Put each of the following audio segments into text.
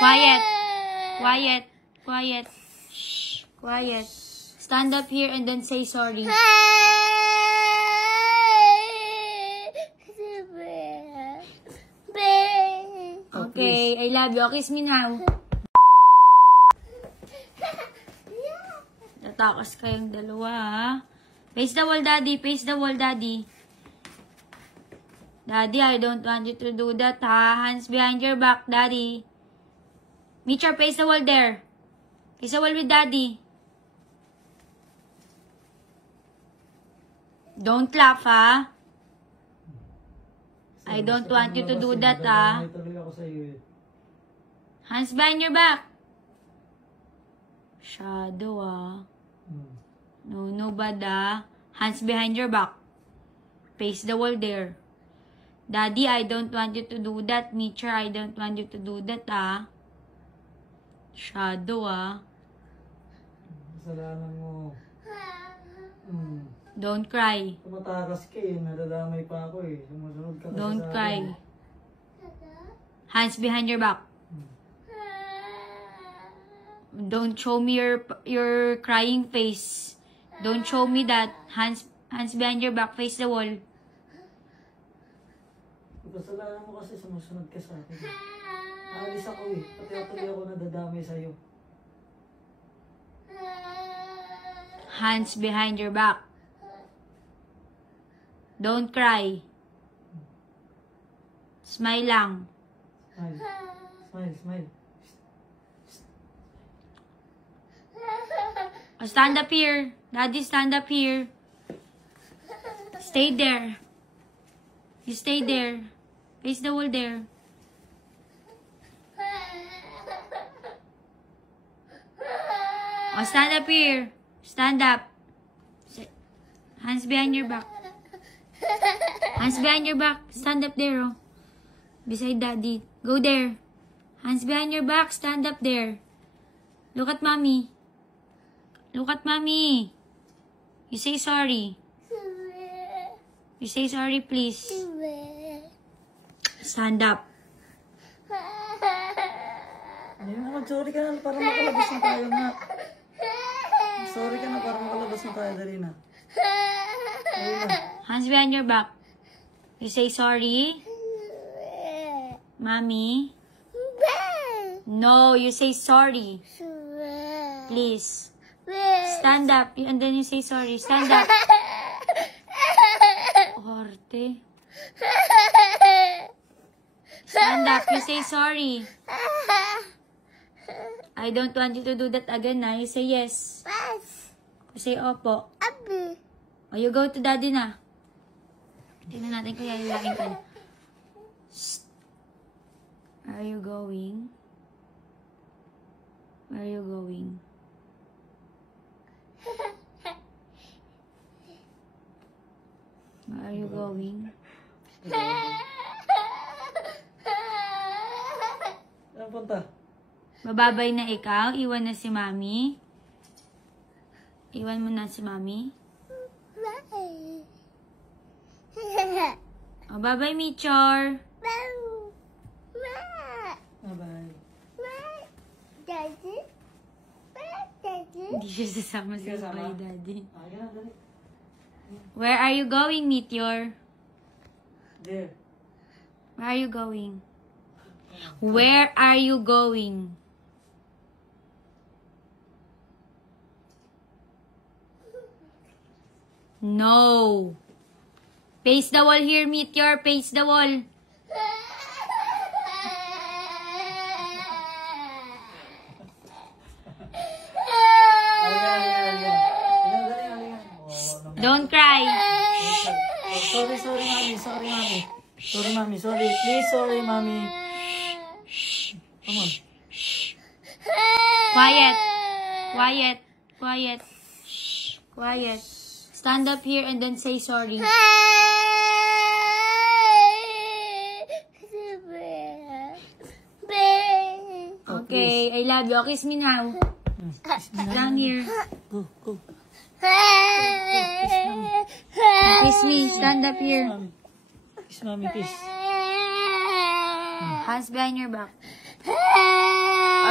Quiet. Quiet. Quiet. Shh. Quiet. Stand up here and then say sorry. Okay, I love you. Kiss me now. Tatakas kayong dalawa, ha? Face the wall, Daddy. Face the wall, Daddy. Daddy, I don't want you to do that, ha? Hands behind your back, Daddy. Mitchell, face the wall there. Face the wall with Daddy. Don't laugh, ha? I don't want you to do that, ha? Hands behind your back. Shadow, ah. No, bada. Hands behind your back. Face the wall there. Daddy, I don't want you to do that. Mitchell, I don't want you to do that, ah. Shadow, ah. Kasalanan mo. Don't cry. Tumatakas ka eh. Nadadamay pa ako eh. Sumusunod ka kasi Don't sa cry. akin. Hands behind your back. Don't show me your crying face. Don't show me that. Hands behind your back. Face the wall. Kasalanan mo kasi sumusunod ka sa akin. Aalis ako eh. Pati ako nadadamay sa'yo. Hands behind your back. Don't cry. Smile lang. Smile. Smile, smile. Oh, stand up here. Daddy, stand up here. Stay there. You stay there. Face the wall there. Oh, stand up here. Stand up. Hands behind your back. Hands behind your back. Stand up there, oh. Beside Daddy. Go there. Hands behind your back. Stand up there. Look at Mommy. Look at Mommy. You say sorry. You say sorry, please. Stand up. Ayun, mag-sorry ka na para makalabas na tayo nga. Sorry ka na para makalabas na tayo, dali na. Ayun na. Hands behind your back. You say sorry. Mommy. No, you say sorry. Please. Stand up. And then you say sorry. Stand up. Orte. Stand up. You say sorry. I don't want you to do that again na. You say yes. You say opo. O, you go to Daddy na. Tingnan natin kung yayayain ka na. Where are you going? Where are you going? Where are you going? Saan punta? Mababay na ikaw? Iwan na si Mami? Iwan mo na si Mami? Oh, bye-bye, Michor. Bye-bye. Hindi siya sasama sa bahay, Daddy. Ayan, dali. Where are you going, Meteor? There. Where are you going? Where are you going? No. Face the wall here, Meteor. Face the wall. Don't cry. Sorry, Mommy. Sorry, Mommy. Sorry, Mommy. Sorry. Please, sorry, Mommy. Come on. Quiet. Quiet. Quiet. Quiet. Stand up here and then say sorry. Okay, I love you. Kiss me now. Down here. Go, go. Kiss me. Stand up here. Kiss Mommy, kiss. Hands behind your back.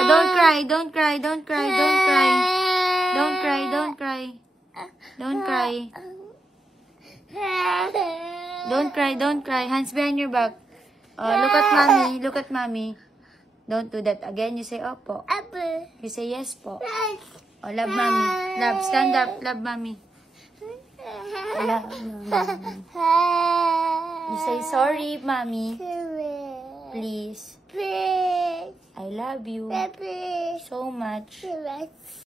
Don't cry, don't cry, don't cry, don't cry. Don't cry, don't cry. Don't cry. Don't cry, don't cry. Hands behind your back. Look at mommy, look at mommy. Don't do that again. You say opo. You say yes po. Oh, love mommy. Love, stand up. Love mommy. Love mommy. You say sorry, mommy. Please. I love you so much.